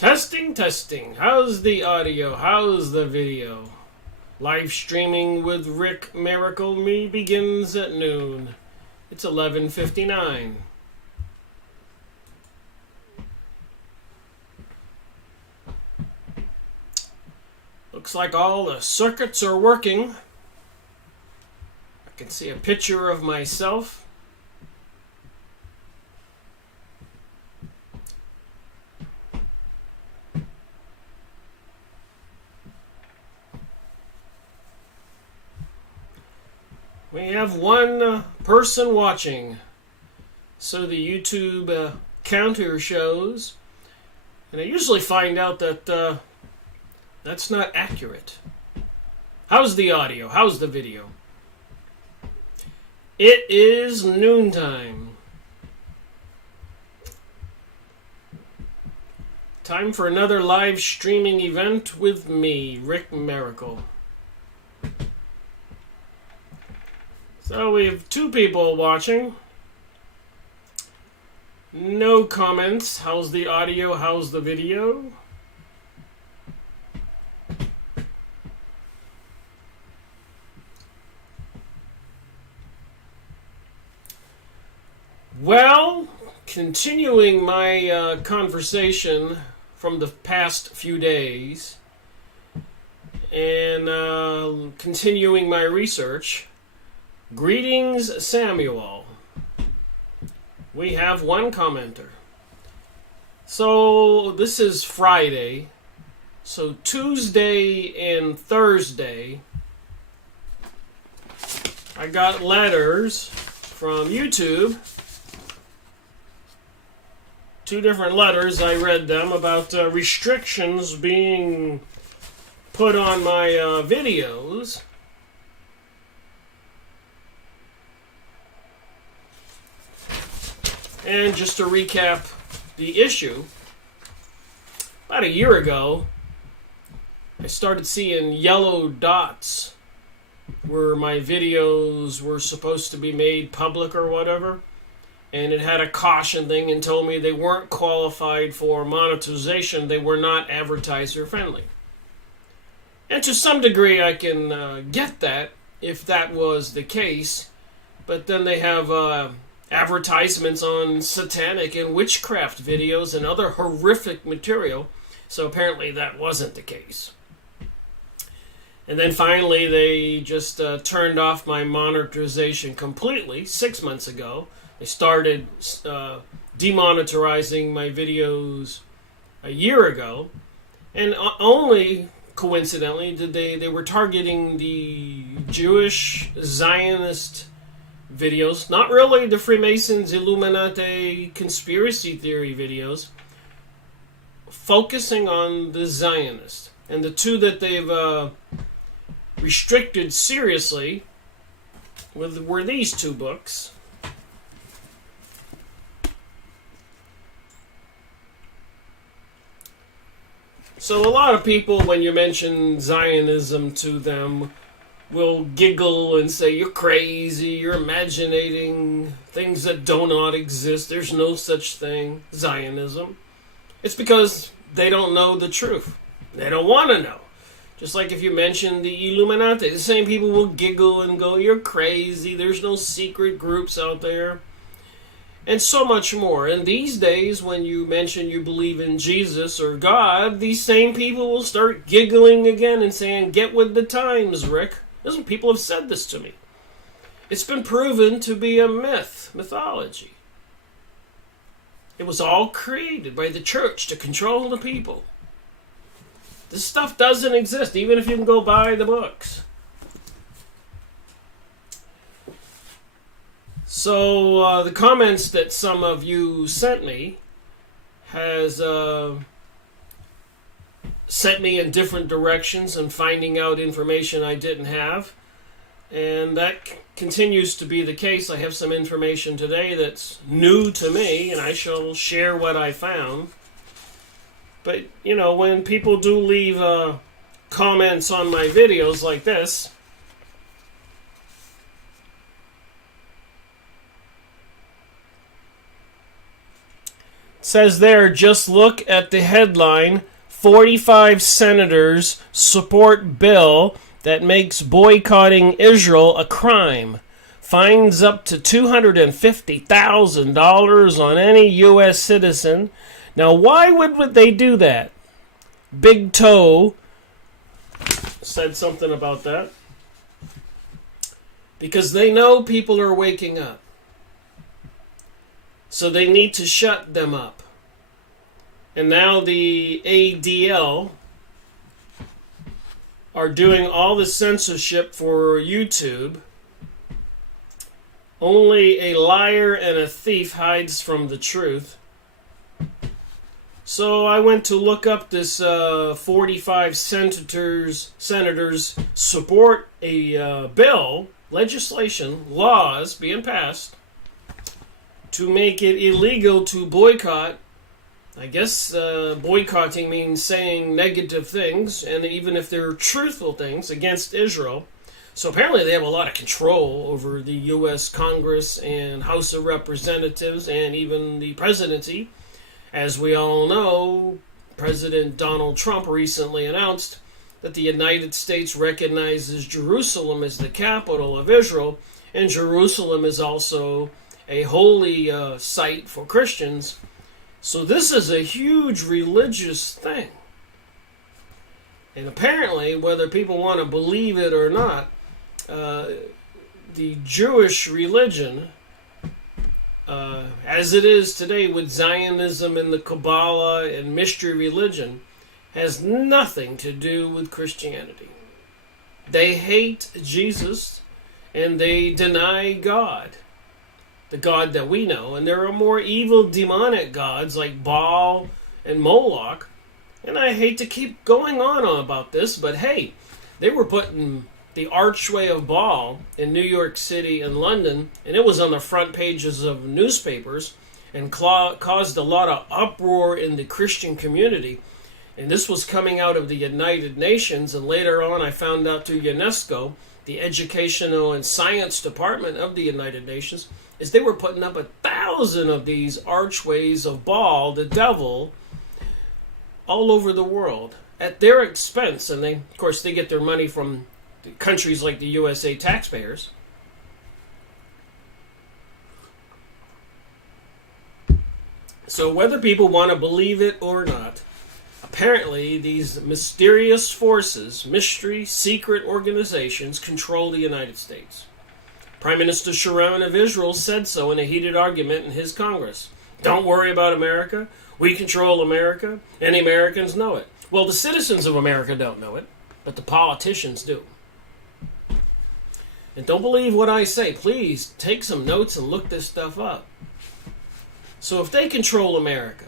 Testing, testing. How's the audio? How's the video? Live streaming with Rick Miracle Me begins at noon. It's 11:59. Looks like all the circuits are working. I can see a picture of myself. We have one person watching, so the YouTube counter shows, and I usually find out that that's not accurate. How's the audio? How's the video? It is noontime. Time for another live streaming event with me, Rick Miracle. So we have two people watching. No comments. How's the audio? How's the video? Well, continuing my conversation from the past few days and continuing my research. Greetings, Samuel. We have one commenter. So this is Friday. So Tuesday and Thursday, I got letters from YouTube. Two different letters, I read them, about restrictions being put on my videos. And just to recap the issue, about a year ago, I started seeing yellow dots where my videos were supposed to be made public or whatever, and it had a caution thing and told me they weren't qualified for monetization, they were not advertiser friendly. And to some degree I can get that if that was the case, but then they have advertisements on satanic and witchcraft videos and other horrific material, so apparently that wasn't the case. And then finally they just turned off my monetization completely 6 months ago. They started demonetizing my videos a year ago, and only coincidentally did they were targeting the Jewish Zionist videos, not really the Freemasons, Illuminati, conspiracy theory videos, focusing on the Zionists. And the two that they've restricted seriously were these two books. So a lot of people, when you mention Zionism to them, will giggle and say, you're crazy, you're imagining things that do not exist, there's no such thing, Zionism. It's because they don't know the truth. They don't want to know. Just like if you mention the Illuminati, the same people will giggle and go, you're crazy, there's no secret groups out there. And so much more. And these days, when you mention you believe in Jesus or God, these same people will start giggling again and saying, get with the times, Rick. People have said this to me. It's been proven to be a mythology. It was all created by the church to control the people. This stuff doesn't exist, even if you can go buy the books. So the comments that some of you sent me has sent me in different directions and finding out information I didn't have. And that continues to be the case. I have some information today that's new to me, and I shall share what I found. But, you know, when people do leave comments on my videos like this, says there, just look at the headline, 45 senators support bill that makes boycotting Israel a crime. Fines up to $250,000 on any U.S. citizen. Now, why would they do that? Big Toe said something about that. Because they know people are waking up. So they need to shut them up. And now the ADL are doing all the censorship for YouTube. Only a liar and a thief hides from the truth. So I went to look up this 45 senators support a bill, legislation, laws being passed to make it illegal to boycott. I guess boycotting means saying negative things, and even if they're truthful things, against Israel. So apparently they have a lot of control over the U.S. Congress and House of Representatives and even the presidency. As we all know, President Donald Trump recently announced that the United States recognizes Jerusalem as the capital of Israel, and Jerusalem is also a holy site for Christians. So this is a huge religious thing. And apparently, whether people want to believe it or not, the Jewish religion, as it is today with Zionism and the Kabbalah and mystery religion, has nothing to do with Christianity. They hate Jesus and they deny God, the God that we know. And there are more evil demonic gods like Baal and Moloch. And I hate to keep going on about this, but hey, they were putting the Archway of Baal in New York City and London, and it was on the front pages of newspapers and caused a lot of uproar in the Christian community. And this was coming out of the United Nations, and later on I found out through UNESCO, the Educational and Science Department of the United Nations, is they were putting up 1,000 of these archways of Baal, the devil, all over the world at their expense. And they, of course, they get their money from countries like the USA taxpayers. So whether people want to believe it or not, apparently these mysterious forces, mystery, secret organizations control the United States. Prime Minister Sharon of Israel said so in a heated argument in his Congress. Don't worry about America. We control America, and the Americans know it. Well, the citizens of America don't know it, but the politicians do. And don't believe what I say. Please take some notes and look this stuff up. So if they control America,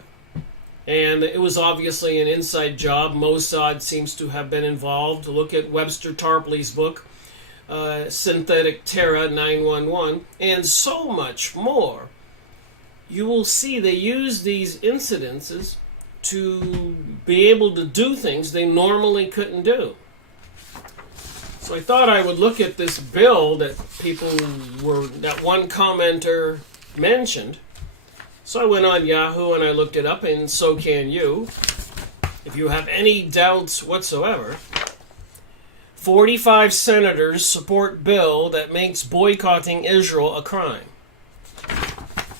and it was obviously an inside job, Mossad seems to have been involved. Look at Webster Tarpley's book, Synthetic Terror 911, and so much more. You will see they use these incidences to be able to do things they normally couldn't do. So I thought I would look at this bill that that one commenter mentioned. So I went on Yahoo and I looked it up, and so can you. If you have any doubts whatsoever, 45 senators support bill that makes boycotting Israel a crime.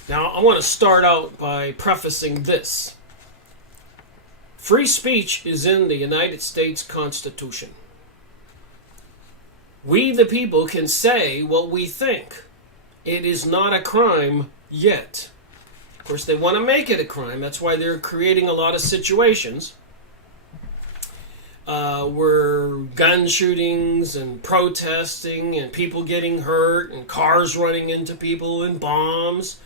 Now, I want to start out by prefacing this. Free speech is in the United States Constitution. We, the people, can say what we think. It is not a crime yet. Of course, they want to make it a crime. That's why they're creating a lot of situations where gun shootings and protesting and people getting hurt and cars running into people and bombs.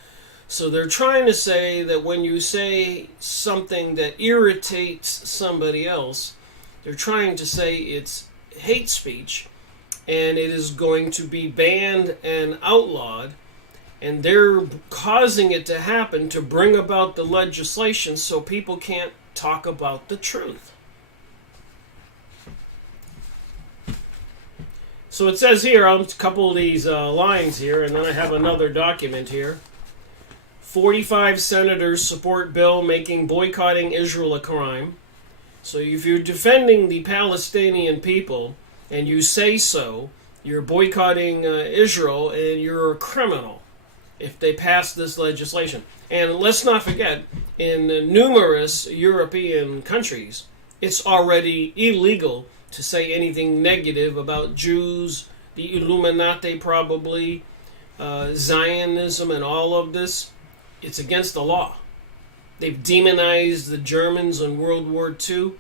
So they're trying to say that when you say something that irritates somebody else, they're trying to say it's hate speech, and it is going to be banned and outlawed, and they're causing it to happen to bring about the legislation so people can't talk about the truth. So it says here, I'll couple these lines here, and then I have another document here. 45 senators support bill making boycotting Israel a crime. So if you're defending the Palestinian people and you say so, you're boycotting Israel and you're a criminal if they pass this legislation. And let's not forget, in numerous European countries, it's already illegal to say anything negative about Jews, the Illuminati probably, Zionism and all of this. It's against the law. They've demonized the Germans in World War II.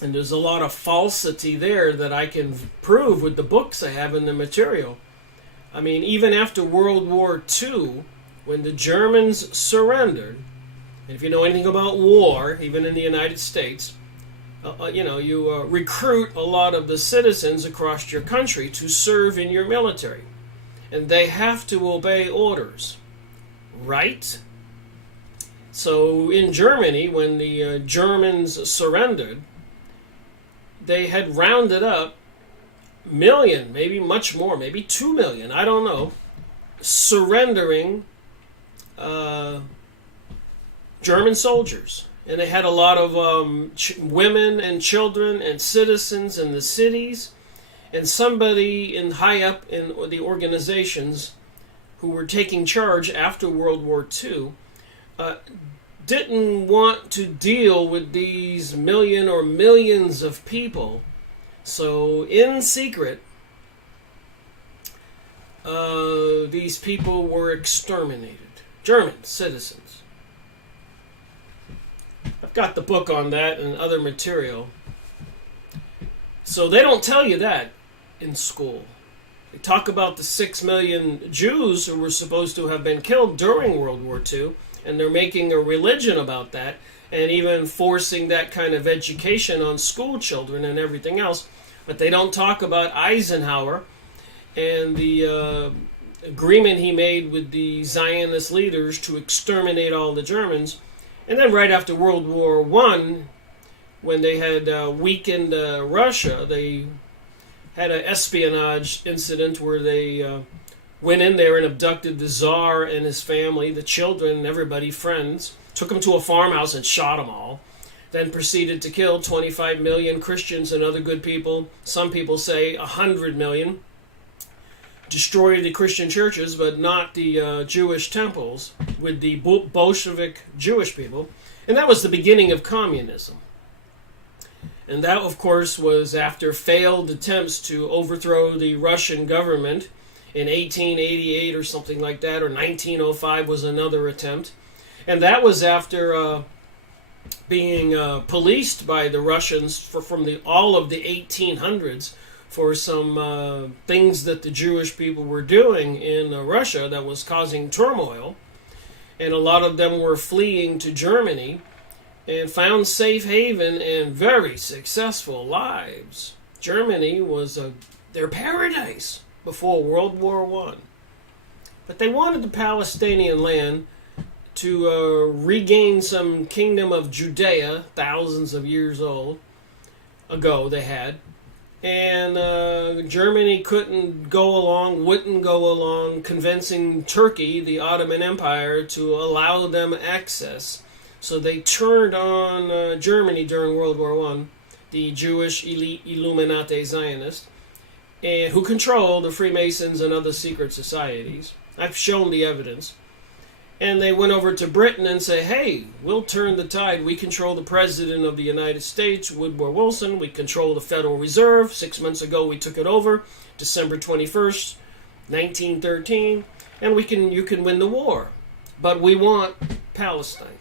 And there's a lot of falsity there that I can prove with the books I have in the material. I mean, even after World War II, when the Germans surrendered, and if you know anything about war, even in the United States, you recruit a lot of the citizens across your country to serve in your military. And they have to obey orders, right? So in Germany, when the Germans surrendered, they had rounded up million, maybe much more, maybe 2 million, I don't know, surrendering German soldiers. And they had a lot of women and children and citizens in the cities. And somebody high up in the organizations who were taking charge after World War II didn't want to deal with these million or millions of people. So in secret, these people were exterminated. German citizens. I've got the book on that and other material. So they don't tell you that in school. They talk about the 6 million Jews who were supposed to have been killed during World War II, and they're making a religion about that, and even forcing that kind of education on school children and everything else. But they don't talk about Eisenhower and the agreement he made with the Zionist leaders to exterminate all the Germans. And then right after World War I, when they had weakened Russia, they had an espionage incident where they went in there and abducted the Tsar and his family, the children, everybody, friends, took them to a farmhouse and shot them all, then proceeded to kill 25 million Christians and other good people. Some people say 100 million. Destroyed the Christian churches, but not the Jewish temples, with the Bolshevik Jewish people. And that was the beginning of communism. And that, of course, was after failed attempts to overthrow the Russian government in 1888 or something like that, or 1905 was another attempt. And that was after being policed by the Russians from all of the 1800s for some things that the Jewish people were doing in Russia that was causing turmoil. And a lot of them were fleeing to Germany and found safe haven and very successful lives. Germany was their paradise before World War I. But they wanted the Palestinian land to regain some kingdom of Judea, thousands of years ago they had. And Germany wouldn't go along, convincing Turkey, the Ottoman Empire, to allow them access. So they turned on Germany during World War I, the Jewish elite Illuminati Zionists, and who controlled the Freemasons and other secret societies. I've shown the evidence. And they went over to Britain and said, hey, we'll turn the tide. We control the President of the United States, Woodrow Wilson. We control the Federal Reserve. 6 months ago, we took it over, December 21st, 1913. And you can win the war. But we want Palestine.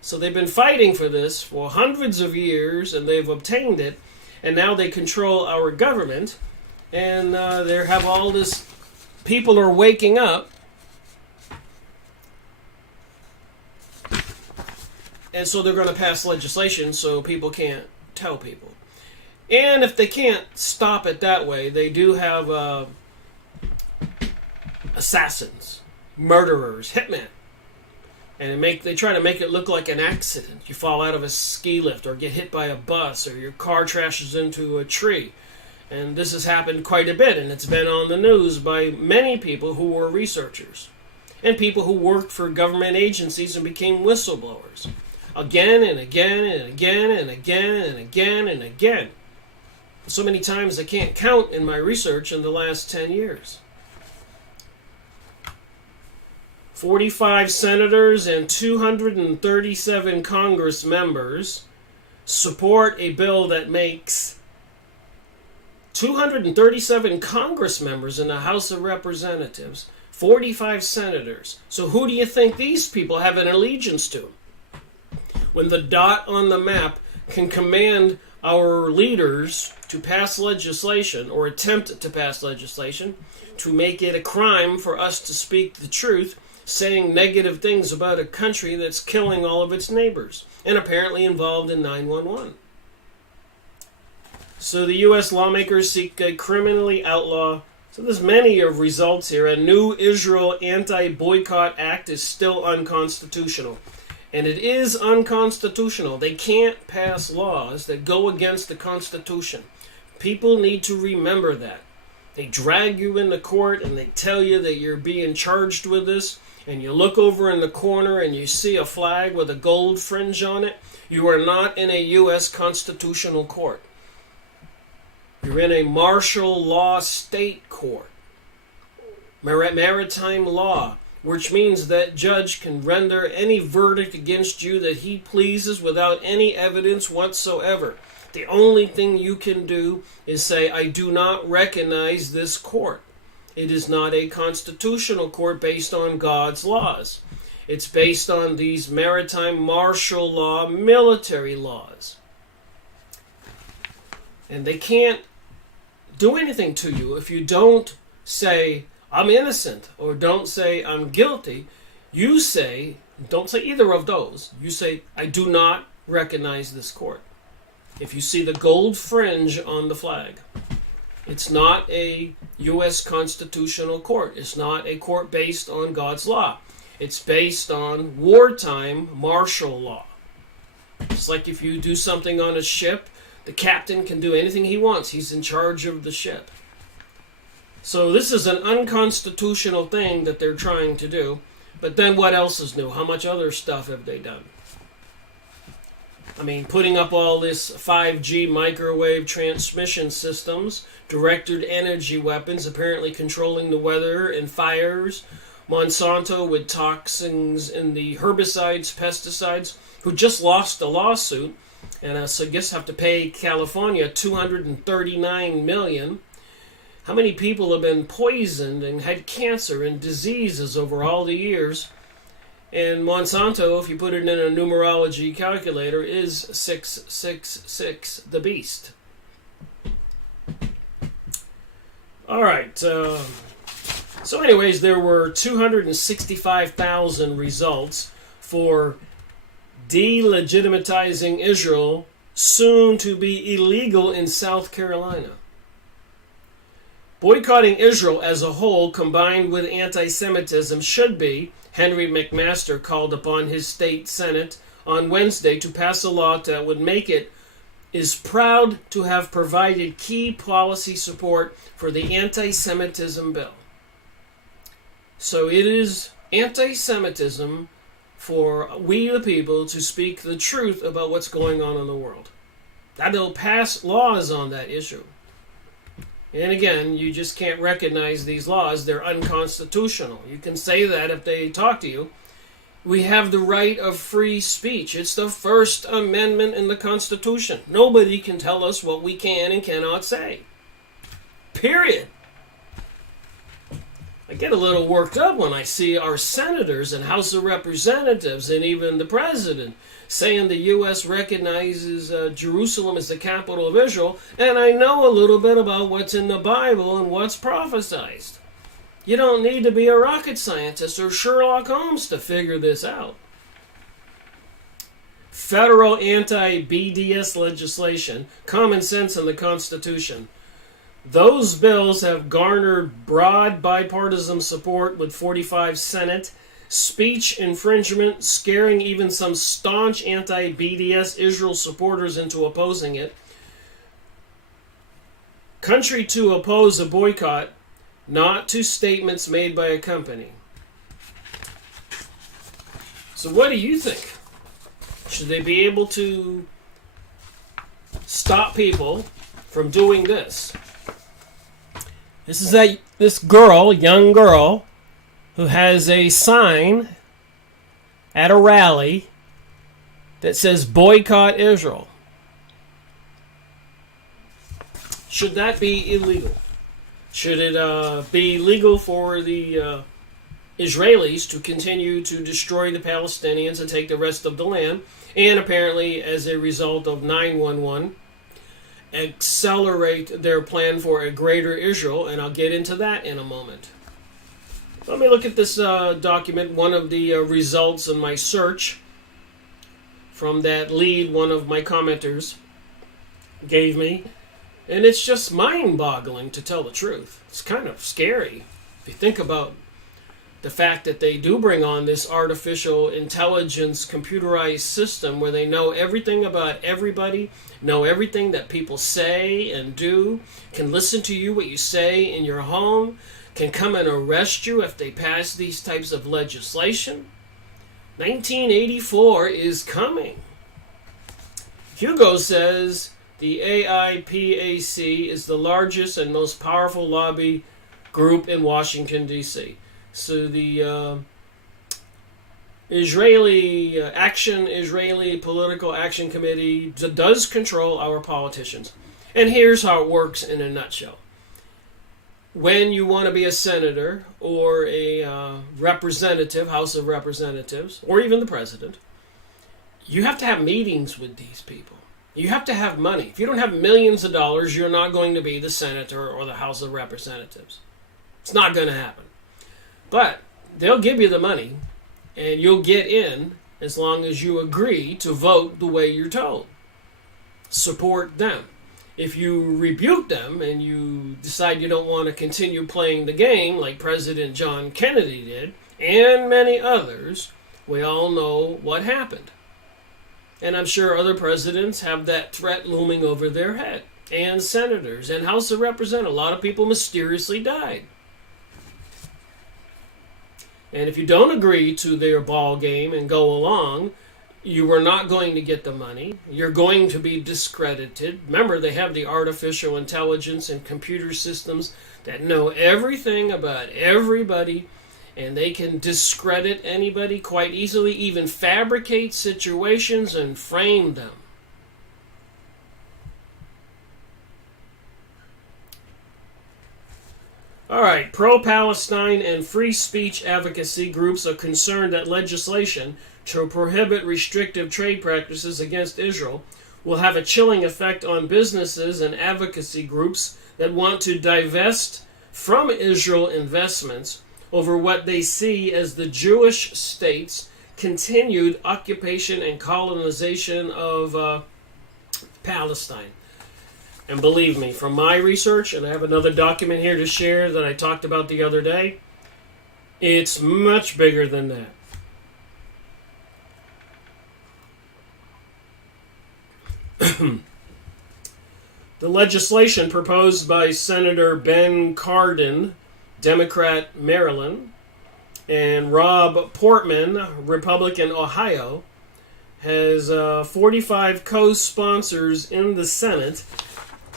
So they've been fighting for this for hundreds of years, and they've obtained it. And now they control our government. And they have all this, people are waking up. And so they're going to pass legislation so people can't tell people. And if they can't stop it that way, they do have assassins, murderers, hitmen. And they try to make it look like an accident. You fall out of a ski lift or get hit by a bus or your car trashes into a tree. And this has happened quite a bit, and it's been on the news by many people who were researchers. and people who worked for government agencies and became whistleblowers. Again and again and again and again and again and again. So many times I can't count in my research in the last 10 years. 45 senators and 237 Congress members support a bill that makes 237 Congress members in the House of Representatives, 45 senators. So who do you think these people have an allegiance to? When the dot on the map can command our leaders to pass legislation or attempt to pass legislation to make it a crime for us to speak the truth, saying negative things about a country that's killing all of its neighbors and apparently involved in 9/11. So the U.S. lawmakers seek a criminally outlaw. So there's many of results here. A new Israel anti-boycott act is still unconstitutional. And it is unconstitutional. They can't pass laws that go against the Constitution. People need to remember that. They drag you into court and they tell you that you're being charged with this, and you look over in the corner and you see a flag with a gold fringe on it. You are not in a U.S. constitutional court. You're in a martial law state court. Maritime law, which means that judge can render any verdict against you that he pleases without any evidence whatsoever. The only thing you can do is say, I do not recognize this court. It is not a constitutional court based on God's laws. It's based on these maritime martial law military laws. And they can't do anything to you if you don't say, I'm innocent, or don't say, I'm guilty. You say, don't say either of those. You say, I do not recognize this court. If you see the gold fringe on the flag, it's not a U.S. constitutional court. It's not a court based on God's law. It's based on wartime martial law. It's like if you do something on a ship, the captain can do anything he wants. He's in charge of the ship. So this is an unconstitutional thing that they're trying to do. But then what else is new? How much other stuff have they done? I mean, putting up all this 5G microwave transmission systems, directed energy weapons, apparently controlling the weather and fires, Monsanto with toxins in the herbicides, pesticides, who just lost a lawsuit, and so I guess have to pay California $239 million. How many people have been poisoned and had cancer and diseases over all the years? And Monsanto, if you put it in a numerology calculator, is 666, the beast. All right. So anyways, there were 265,000 results for delegitimizing Israel, soon to be illegal in South Carolina. Boycotting Israel as a whole, combined with anti-Semitism, should be, Henry McMaster called upon his state senate on Wednesday to pass a law that would make it is proud to have provided key policy support for the anti-Semitism bill. So it is anti-Semitism for we the people to speak the truth about what's going on in the world. That they'll pass laws on that issue. And again, you just can't recognize these laws. They're unconstitutional. You can say that if they talk to you. We have the right of free speech. It's the First Amendment in the Constitution. Nobody can tell us what we can and cannot say. Period. I get a little worked up when I see our senators and House of Representatives and even the president saying the U.S. recognizes Jerusalem as the capital of Israel, and I know a little bit about what's in the Bible and what's prophesied. You don't need to be a rocket scientist or Sherlock Holmes to figure this out. Federal anti-BDS legislation, common sense in the Constitution. Those bills have garnered broad bipartisan support with 45 Senate. Speech infringement, scaring even some staunch anti-BDS Israel supporters into opposing it. Country to oppose a boycott, not to statements made by a company. So what do you think? Should they be able to stop people from doing this? This is this girl, young girl, who has a sign at a rally that says boycott Israel. Should that be illegal? Should it be legal for the Israelis to continue to destroy the Palestinians and take the rest of the land, and apparently as a result of 9/11 accelerate their plan for a greater Israel? And I'll get into that in a moment. Let me look at this document, one of the results in my search from that lead one of my commenters gave me. And it's just mind-boggling, to tell the truth. It's kind of scary if you think about the fact that they do bring on this artificial intelligence computerized system where they know everything about everybody, know everything that people say and do, can listen to you, what you say in your home, can come and arrest you if they pass these types of legislation. 1984 is coming. Hugo says the AIPAC is the largest and most powerful lobby group in Washington, D.C. So the Israeli Political Action Committee does control our politicians. And here's how it works in a nutshell. When you want to be a senator or a representative, House of Representatives, or even the president, you have to have meetings with these people. You have to have money. If you don't have millions of dollars, you're not going to be the senator or the House of Representatives. It's not going to happen. But they'll give you the money, and you'll get in as long as you agree to vote the way you're told. Support them. If you rebuke them and you decide you don't want to continue playing the game like President John Kennedy did, and many others, we all know what happened. And I'm sure other presidents have that threat looming over their head. And senators and House of Representatives. A lot of people mysteriously died. And if you don't agree to their ball game and go along, you are not going to get the money. You're going to be discredited. Remember, they have the artificial intelligence and computer systems that know everything about everybody, and they can discredit anybody quite easily, even fabricate situations and frame them. All right, pro-Palestine and free speech advocacy groups are concerned that legislation to prohibit restrictive trade practices against Israel will have a chilling effect on businesses and advocacy groups that want to divest from Israel investments over what they see as the Jewish state's continued occupation and colonization of Palestine. And believe me, from my research, and I have another document here to share that I talked about the other day, it's much bigger than that. The legislation proposed by Senator Ben Cardin, Democrat, Maryland, and Rob Portman, Republican, Ohio, has 45 co-sponsors in the Senate.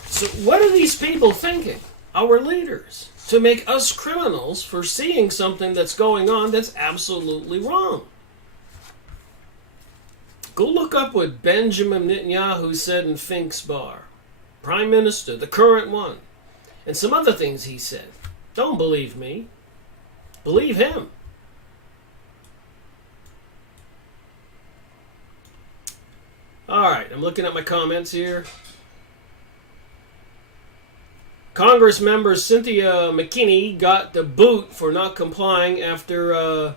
So what are these people thinking, our leaders, to make us criminals for seeing something that's going on that's absolutely wrong? Go look up what Benjamin Netanyahu said in Fink's Bar. Prime Minister, the current one. And some other things he said. Don't believe me. Believe him. Alright, I'm looking at my comments here. Congress member Cynthia McKinney got the boot for not complying after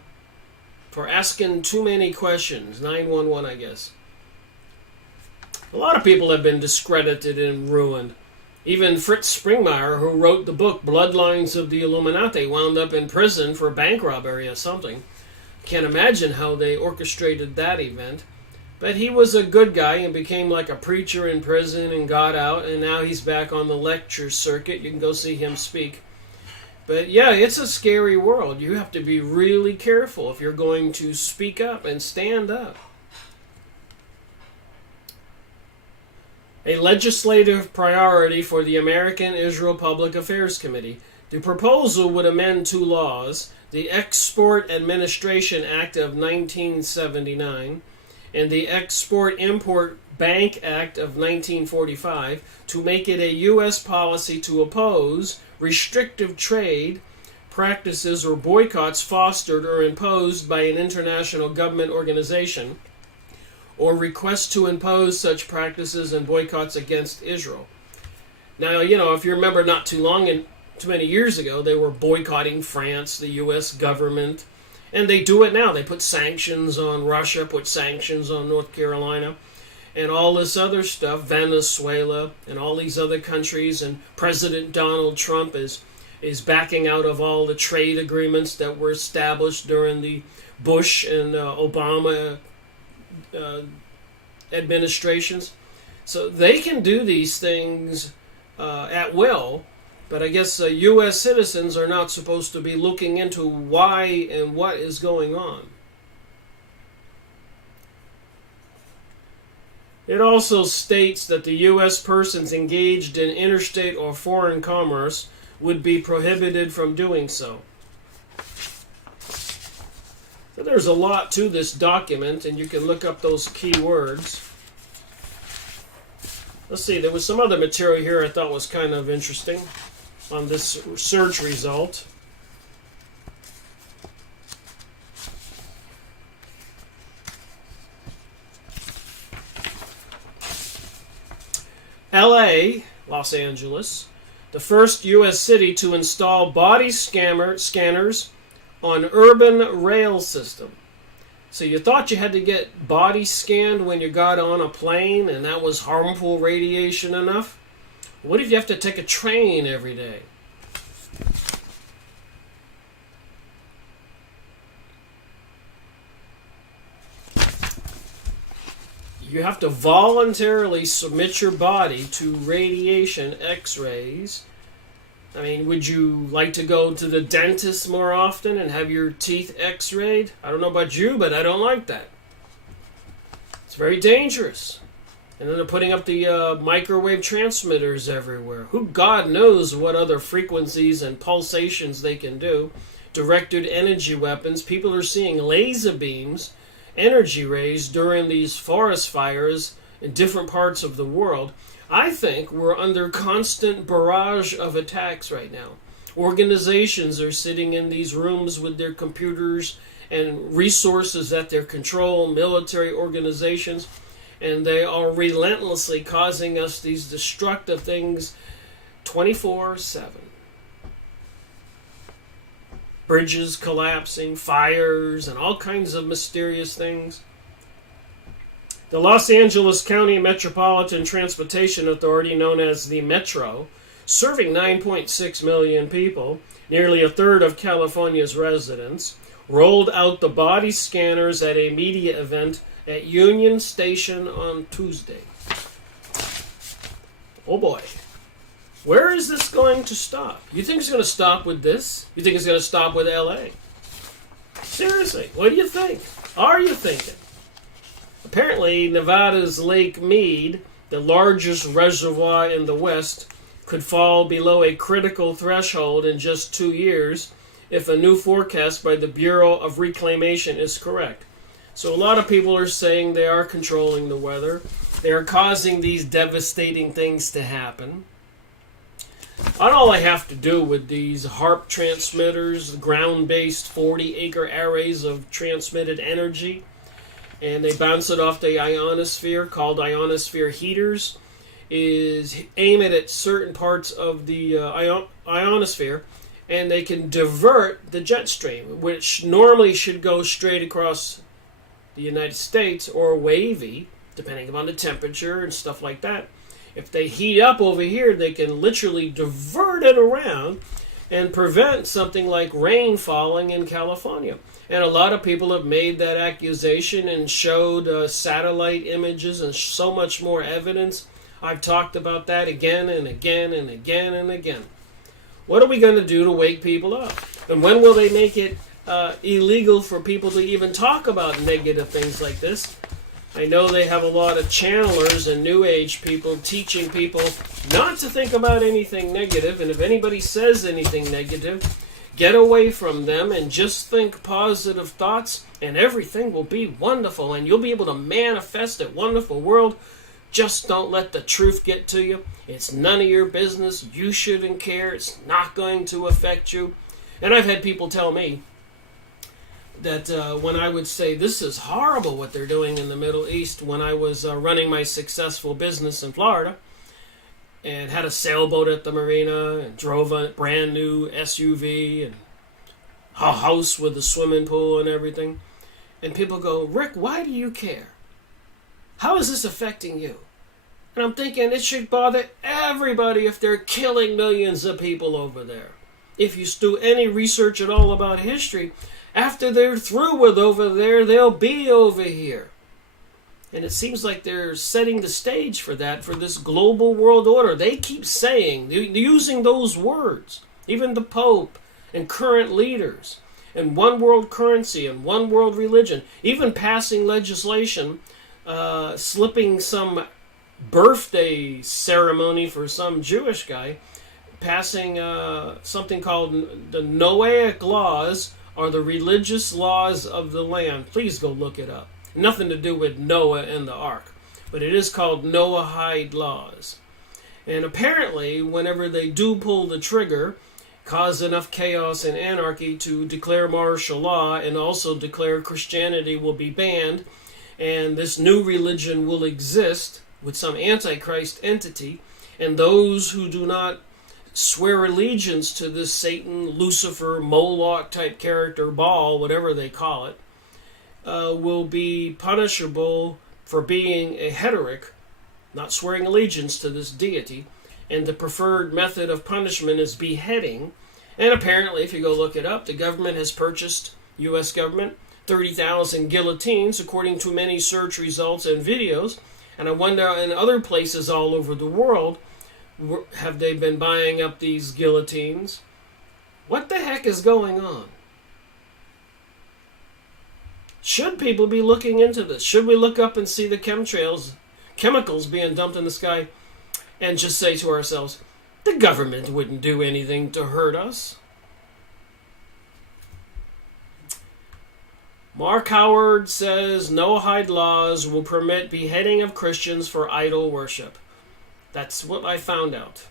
for asking too many questions. 911, I guess. A lot of people have been discredited and ruined. Even Fritz Springmeier, who wrote the book Bloodlines of the Illuminati, wound up in prison for bank robbery or something. Can't imagine how they orchestrated that event. But he was a good guy and became like a preacher in prison and got out, and now he's back on the lecture circuit. You can go see him speak. But yeah, it's a scary world. You have to be really careful if you're going to speak up and stand up. A legislative priority for the American Israel Public Affairs Committee. The proposal would amend two laws, the Export Administration Act of 1979 and the Export-Import Bank Act of 1945, to make it a U.S. policy to oppose restrictive trade practices or boycotts fostered or imposed by an international government organization, or requests to impose such practices and boycotts against Israel. Now, if you remember not too many years ago, they were boycotting France, the U.S. government, and they do it now. They put sanctions on Russia, put sanctions on North Carolina, and all this other stuff, Venezuela, and all these other countries, and President Donald Trump is backing out of all the trade agreements that were established during the Bush and Obama administrations. So they can do these things at will, but I guess U.S. citizens are not supposed to be looking into why and what is going on. It also states that the U.S. persons engaged in interstate or foreign commerce would be prohibited from doing so. So there's a lot to this document, and you can look up those key words. Let's see, there was some other material here I thought was kind of interesting on this search result. LA, Los Angeles, the first U.S. city to install body scanners on urban rail system. So you thought you had to get body scanned when you got on a plane and that was harmful radiation enough? What if you have to take a train every day? You have to voluntarily submit your body to radiation X-rays. I mean, would you like to go to the dentist more often and have your teeth X-rayed? I don't know about you, but I don't like that. It's very dangerous. And then they're putting up the microwave transmitters everywhere. Who God knows what other frequencies and pulsations they can do. Directed energy weapons. People are seeing laser beams, energy rays during these forest fires in different parts of the world. I think we're under constant barrage of attacks right now. Organizations are sitting in these rooms with their computers and resources at their control, military organizations, and they are relentlessly causing us these destructive things 24/7. Bridges collapsing, fires, and all kinds of mysterious things. The Los Angeles County Metropolitan Transportation Authority, known as the Metro, serving 9.6 million people, nearly a third of California's residents, rolled out the body scanners at a media event at Union Station on Tuesday. Oh boy. Where is this going to stop? You think it's going to stop with this? You think it's going to stop with LA? Seriously, what do you think? Are you thinking? Apparently, Nevada's Lake Mead, the largest reservoir in the West, could fall below a critical threshold in just 2 years if a new forecast by the Bureau of Reclamation is correct. So a lot of people are saying they are controlling the weather. They are causing these devastating things to happen. All I have to do with these HARP transmitters, ground-based 40-acre arrays of transmitted energy, and they bounce it off the ionosphere, called ionosphere heaters, is aim it at certain parts of the ionosphere, and they can divert the jet stream, which normally should go straight across the United States or wavy, depending upon the temperature and stuff like that. If they heat up over here, they can literally divert it around and prevent something like rain falling in California. And a lot of people have made that accusation and showed satellite images and so much more evidence. I've talked about that again and again and again and again. What are we going to do to wake people up? And when will they make it illegal for people to even talk about negative things like this? I know they have a lot of channelers and New Age people teaching people not to think about anything negative, and if anybody says anything negative, get away from them and just think positive thoughts, and everything will be wonderful, and you'll be able to manifest a wonderful world. Just don't let the truth get to you. It's none of your business. You shouldn't care. It's not going to affect you. And I've had people tell me that when I would say, this is horrible what they're doing in the Middle East, when I was running my successful business in Florida and had a sailboat at the marina and drove a brand new SUV and a house with a swimming pool and everything. And people go, Rick, why do you care? How is this affecting you? And I'm thinking it should bother everybody if they're killing millions of people over there. If you do any research at all about history, after they're through with over there, they'll be over here. And it seems like they're setting the stage for that, for this global world order. They keep saying, using those words, even the Pope and current leaders, and one world currency and one world religion, even passing legislation, slipping some birthday ceremony for some Jewish guy, passing something called the Noahic laws, are the religious laws of the land. Please go look it up. Nothing to do with Noah and the ark, but it is called Noahide laws. And apparently, whenever they do pull the trigger, cause enough chaos and anarchy to declare martial law and also declare Christianity will be banned, and this new religion will exist with some antichrist entity, and those who do not swear allegiance to this Satan, Lucifer, Moloch type character, Baal, whatever they call it, will be punishable for being a heretic, not swearing allegiance to this deity, and the preferred method of punishment is beheading. And apparently, if you go look it up, the government has purchased, U.S. government, 30,000 guillotines, according to many search results and videos. And I wonder, in other places all over the world, have they been buying up these guillotines? What the heck is going on? Should people be looking into this? Should we look up and see the chemtrails, chemicals being dumped in the sky, and just say to ourselves, the government wouldn't do anything to hurt us? Mark Howard says Noahide laws will permit beheading of Christians for idol worship. That's what I found out.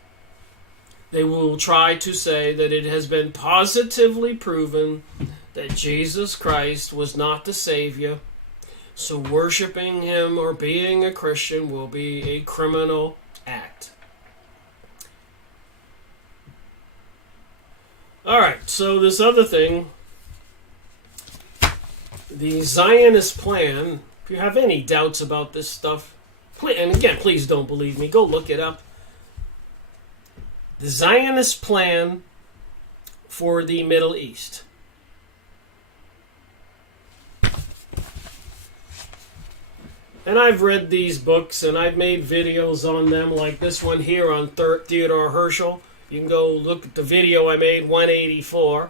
They will try to say that it has been positively proven that Jesus Christ was not the Savior, so worshiping him or being a Christian will be a criminal act. Alright, so this other thing, the Zionist plan, if you have any doubts about this stuff, and again, please don't believe me, go look it up. The Zionist plan for the Middle East. And I've read these books and I've made videos on them, like this one here on Theodore Herschel. You can go look at the video I made, 184.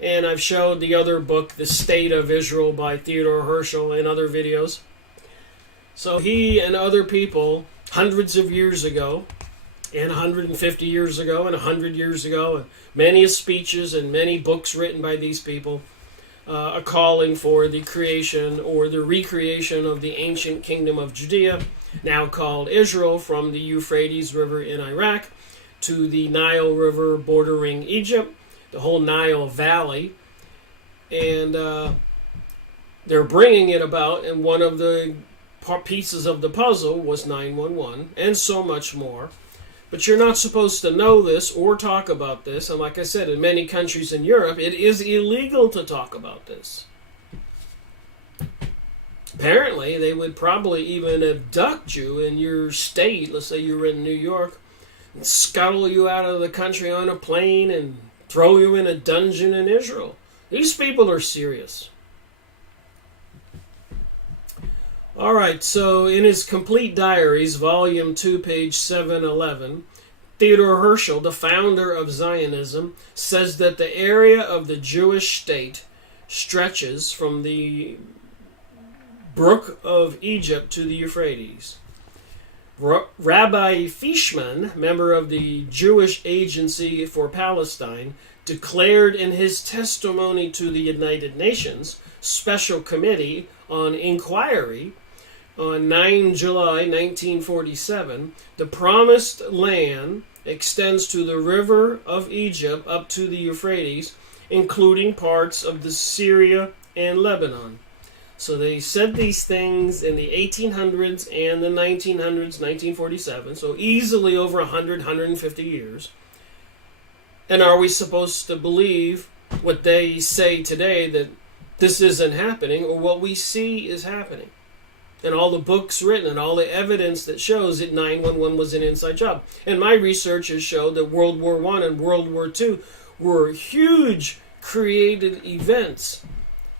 And I've showed the other book, The State of Israel by Theodore Herschel, in other videos. So he and other people, hundreds of years ago, and 150 years ago, and 100 years ago, and many speeches and many books written by these people, are calling for the creation or the recreation of the ancient kingdom of Judea, now called Israel, from the Euphrates River in Iraq to the Nile River bordering Egypt, the whole Nile Valley. And they're bringing it about, and one of the pieces of the puzzle was 911, and so much more. But you're not supposed to know this or talk about this, and like I said, in many countries in Europe, it is illegal to talk about this. Apparently, they would probably even abduct you in your state, let's say you were in New York, and scuttle you out of the country on a plane and throw you in a dungeon in Israel. These people are serious. All right, so in his complete diaries, volume 2, page 711, Theodor Herzl, the founder of Zionism, says that the area of the Jewish state stretches from the Brook of Egypt to the Euphrates. Rabbi Fishman, member of the Jewish Agency for Palestine, declared in his testimony to the United Nations Special Committee on Inquiry on 9 July 1947, the promised land extends to the river of Egypt up to the Euphrates, including parts of the Syria and Lebanon. So they said these things in the 1800s and the 1900s, 1947, so easily over 100, 150 years. And are we supposed to believe what they say today, that this isn't happening, or what we see is happening? And all the books written and all the evidence that shows that 9/11 was an inside job. And my research has showed that World War I and World War II were huge created events.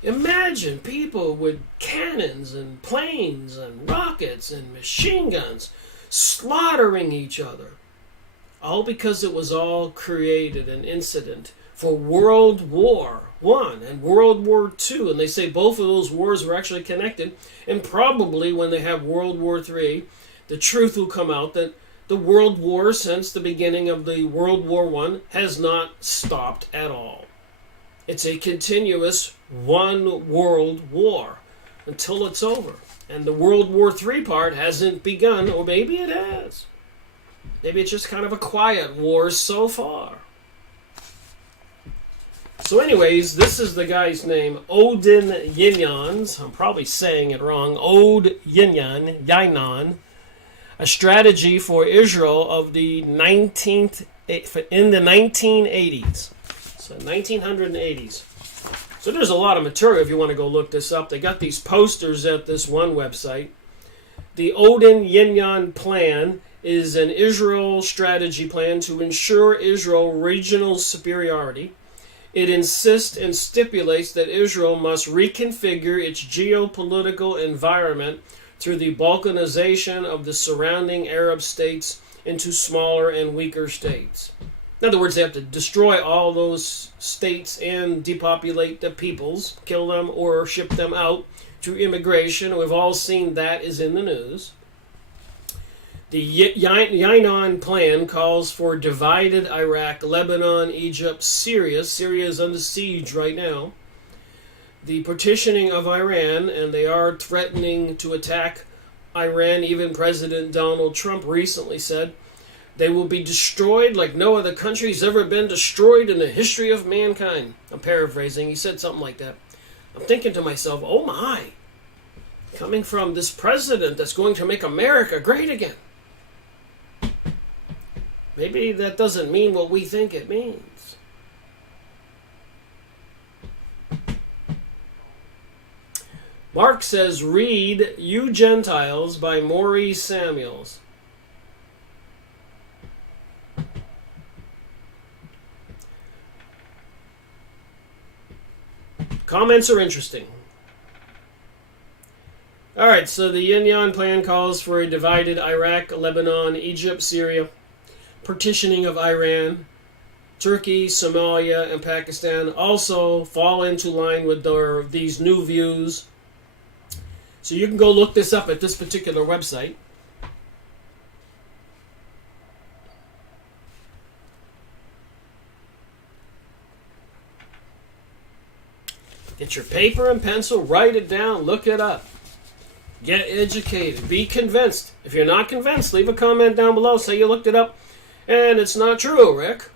Imagine people with cannons and planes and rockets and machine guns slaughtering each other. All because it was all created, an incident for World War I and World War II. And they say both of those wars were actually connected. And probably when they have World War III, the truth will come out that the World War since the beginning of the World War I has not stopped at all. It's a continuous one world war until it's over. And the World War III part hasn't begun, or maybe it has. Maybe it's just kind of a quiet war so far. So anyways, this is the guy's name, Oden Yinon. I'm probably saying it wrong. Yinon. A strategy for Israel of the in the 1980s. So 1980s. So there's a lot of material if you want to go look this up. They got these posters at this one website. The Oden Yinon plan is an Israel strategy plan to ensure Israel regional superiority. It insists and stipulates that Israel must reconfigure its geopolitical environment through the balkanization of the surrounding Arab states into smaller and weaker states. In other words, they have to destroy all those states and depopulate the peoples, kill them or ship them out through immigration. We've all seen that is in the news. The Yinon plan calls for divided Iraq, Lebanon, Egypt, Syria. Syria is under siege right now. The partitioning of Iran, and they are threatening to attack Iran. Even President Donald Trump recently said they will be destroyed like no other country has ever been destroyed in the history of mankind. I'm paraphrasing. He said something like that. I'm thinking to myself, oh my, coming from this president that's going to make America great again. Maybe that doesn't mean what we think it means. Mark says, read You Gentiles by Maurice Samuels. Comments are interesting. All right, so the Yinon plan calls for a divided Iraq, Lebanon, Egypt, Syria, partitioning of Iran, Turkey, Somalia, and Pakistan also fall into line with these new views. So you can go look this up at this particular website. Get your paper and pencil, write it down, look it up. Get educated, be convinced. If you're not convinced, leave a comment down below, say you looked it up and it's not true, Rick.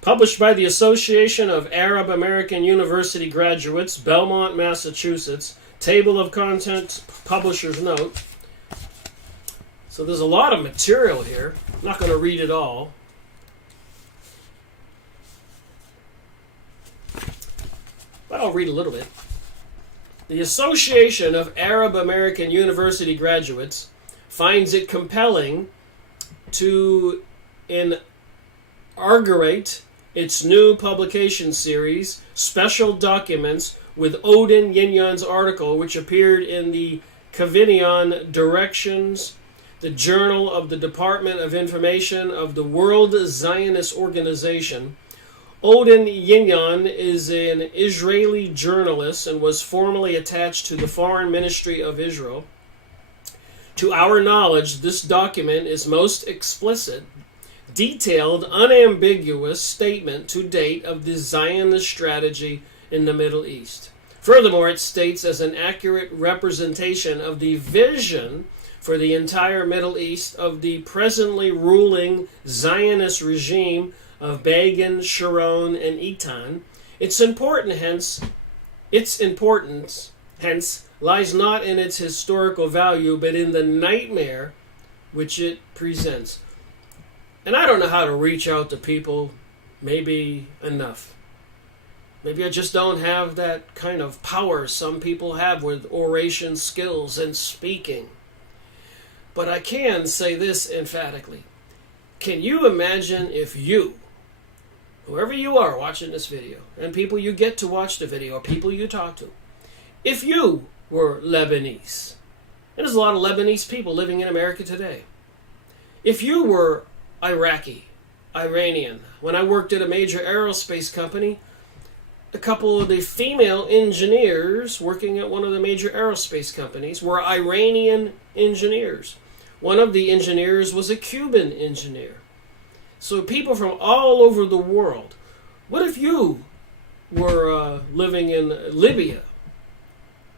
Published by the Association of Arab American University Graduates, Belmont, Massachusetts. Table of contents, publisher's note. So there's a lot of material here. I'm not going to read it all. But I'll read a little bit. The Association of Arab American University Graduates finds it compelling to inaugurate its new publication series, Special Documents, with Oden Yinon's article, which appeared in the Cavinian Directions the Journal of the Department of Information of the World Zionist Organization. Oden Yinon is an Israeli journalist and was formerly attached to the Foreign Ministry of Israel. To our knowledge, this document is most explicit, detailed, unambiguous statement to date of the Zionist strategy in the Middle East. Furthermore, it states as an accurate representation of the vision for the entire Middle East of the presently ruling Zionist regime of Begin, Sharon, and Yinon. Its importance, hence, lies not in its historical value, but in the nightmare which it presents. And I don't know how to reach out to people, maybe enough. Maybe I just don't have that kind of power some people have with oration skills and speaking. But I can say this emphatically. Can you imagine if you, whoever you are watching this video, and people you get to watch the video, or people you talk to, if you were Lebanese, and there's a lot of Lebanese people living in America today, if you were Iraqi, Iranian, when I worked at a major aerospace company, a couple of the female engineers working at one of the major aerospace companies were Iranian engineers. One of the engineers was a Cuban engineer. So people from all over the world. What if you were living in Libya?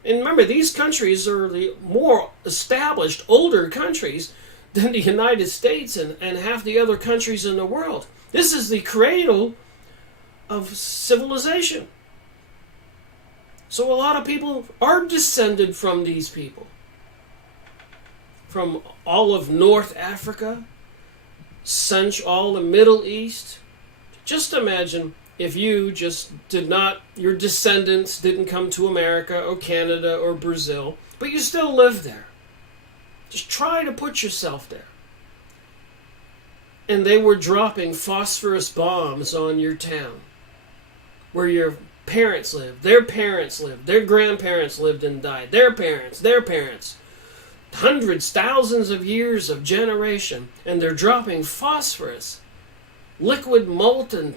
And remember, these countries are the more established, older countries than the United States and half the other countries in the world. This is the cradle of civilization. So a lot of people are descended from these people. From all of North Africa, all the Middle East. Just imagine if you just did not, your descendants didn't come to America or Canada or Brazil, but you still live there. Just try to put yourself there. And they were dropping phosphorus bombs on your town, where your parents lived, their grandparents lived and died, their parents. Hundreds, thousands of years of generation, and they're dropping phosphorus, liquid molten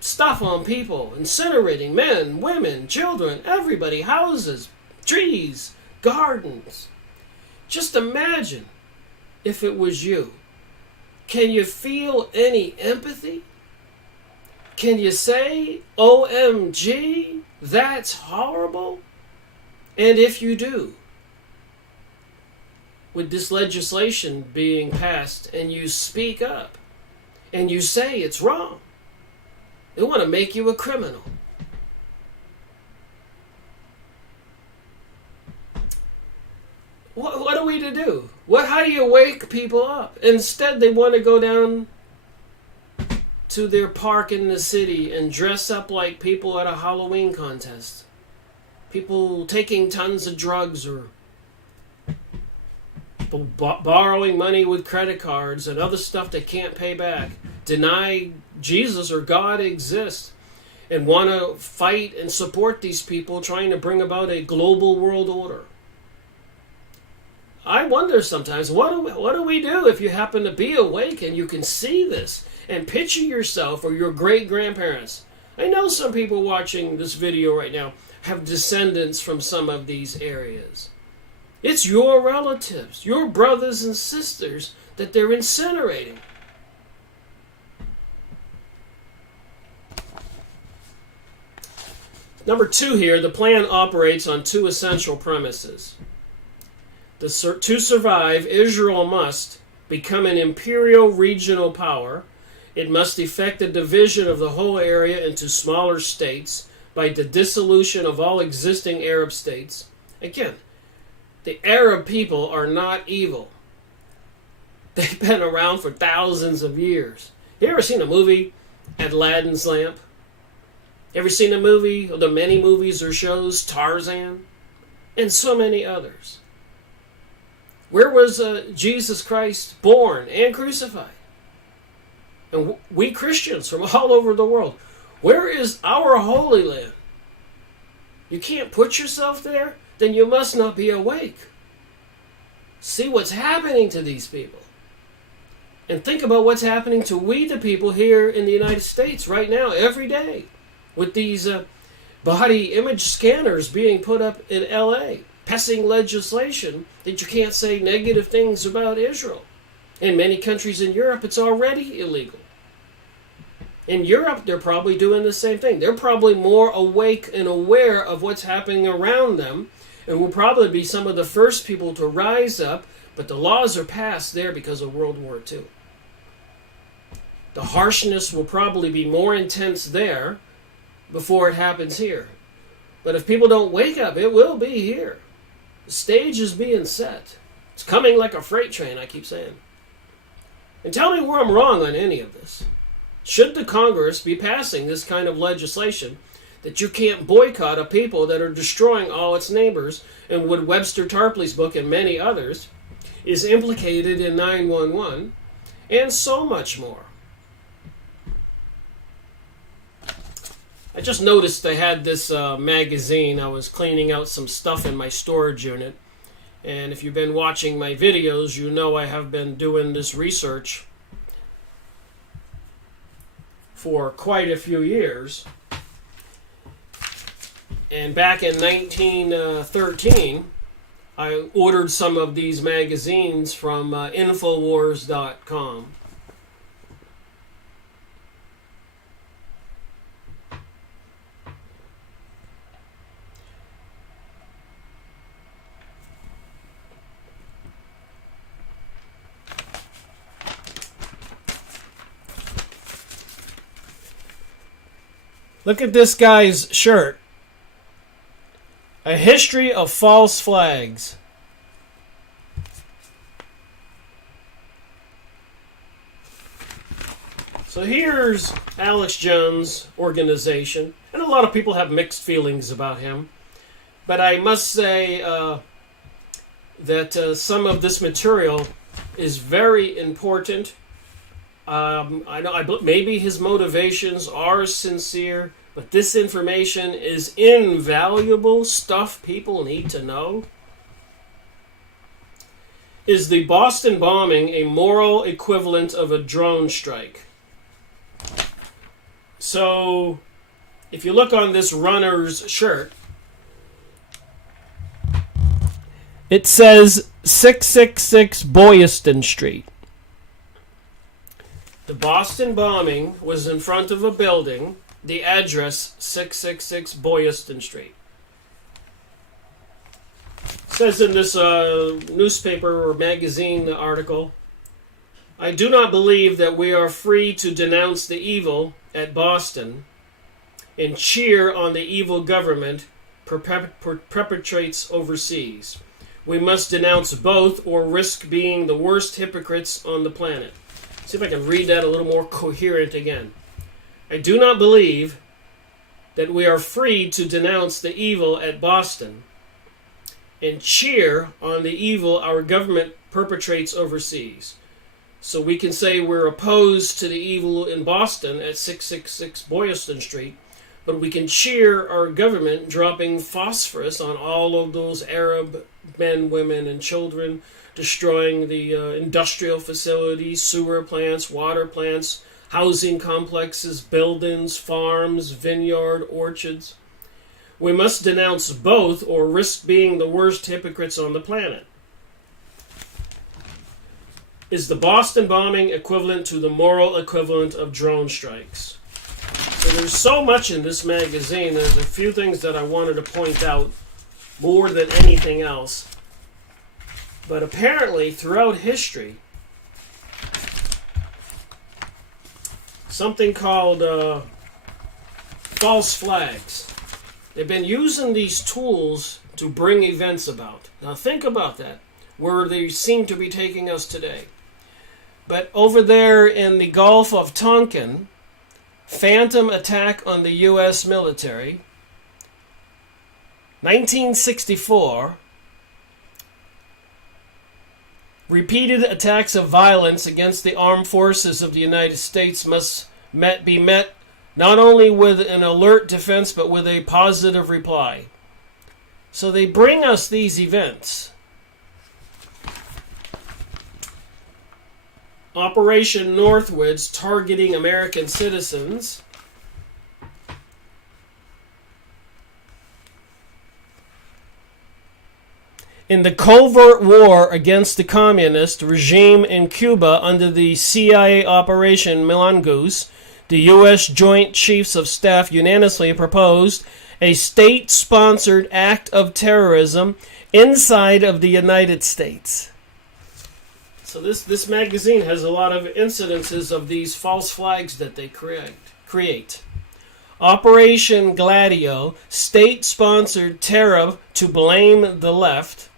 stuff on people, incinerating men, women, children, everybody, houses, trees, gardens. Just imagine if it was you. Can you feel any empathy? Can you say, OMG, that's horrible? And if you do, with this legislation being passed and you speak up and you say it's wrong, they want to make you a criminal. What are we to do? How do you wake people up? Instead, they want to go down to their park in the city and dress up like people at a Halloween contest. People taking tons of drugs or borrowing money with credit cards and other stuff they can't pay back. Deny Jesus or God exists and want to fight and support these people trying to bring about a global world order. I wonder sometimes, what do we do if you happen to be awake and you can see this and picture yourself or your great-grandparents? I know some people watching this video right now have descendants from some of these areas. It's your relatives, your brothers and sisters that they're incinerating. Number 2 here, the plan operates on 2 essential premises. To survive, Israel must become an imperial regional power. It must effect the division of the whole area into smaller states by the dissolution of all existing Arab states. Again, the Arab people are not evil. They've been around for thousands of years. You ever seen a movie, Aladdin's Lamp? Ever seen a movie, or the many movies or shows, Tarzan? And so many others. Where was Jesus Christ born and crucified? And we Christians from all over the world, where is our Holy Land? You can't put yourself there? Then you must not be awake. See what's happening to these people. And think about what's happening to we the people here in the United States right now, every day, with these body image scanners being put up in L.A., passing legislation that you can't say negative things about Israel. In many countries in Europe, it's already illegal. In Europe, they're probably doing the same thing. They're probably more awake and aware of what's happening around them, and will probably be some of the first people to rise up, but the laws are passed there because of World War II. The harshness will probably be more intense there before it happens here. But if people don't wake up, it will be here. The stage is being set. It's coming like a freight train, I keep saying. And tell me where I'm wrong on any of this. Should the Congress be passing this kind of legislation that you can't boycott a people that are destroying all its neighbors, and what Webster Tarpley's book and many others is implicated in 911, and so much more. I just noticed I had this magazine. I was cleaning out some stuff in my storage unit. And if you've been watching my videos, you know I have been doing this research for quite a few years. And back in 1913, I ordered some of these magazines from Infowars.com. Look at this guy's shirt. A history of false flags. So here's Alex Jones' organization. And a lot of people have mixed feelings about him. But I must say that some of this material is very important. I know maybe his motivations are sincere, but this information is invaluable stuff people need to know. Is the Boston bombing a moral equivalent of a drone strike? So, if you look on this runner's shirt, it says 666 Boylston Street. The Boston bombing was in front of a building, the address 666 Boylston Street. It says in this newspaper or magazine article, I do not believe that we are free to denounce the evil at Boston and cheer on the evil government perpetrates overseas. We must denounce both or risk being the worst hypocrites on the planet. See if I can read that a little more coherent again. I do not believe that we are free to denounce the evil at Boston and cheer on the evil our government perpetrates overseas. So we can say we're opposed to the evil in Boston at 666 Boylston Street, but we can cheer our government dropping phosphorus on all of those Arab men, women, and children, destroying the industrial facilities, sewer plants, water plants, housing complexes, buildings, farms, vineyard, orchards. We must denounce both or risk being the worst hypocrites on the planet. Is the Boston bombing equivalent to the moral equivalent of drone strikes? So there's so much in this magazine. There's a few things that I wanted to point out more than anything else. But apparently, throughout history, something called false flags. They've been using these tools to bring events about. Now think about that, where they seem to be taking us today. But over there in the Gulf of Tonkin, phantom attack on the U.S. military, 1964, repeated attacks of violence against the armed forces of the United States must be met not only with an alert defense, but with a positive reply. So they bring us these events. Operation Northwoods targeting American citizens. In the covert war against the communist regime in Cuba under the CIA Operation Mongoose, the U.S. Joint Chiefs of Staff unanimously proposed a state-sponsored act of terrorism inside of the United States. So this magazine has a lot of incidences of these false flags that they create. Operation Gladio, state-sponsored terror to blame the left.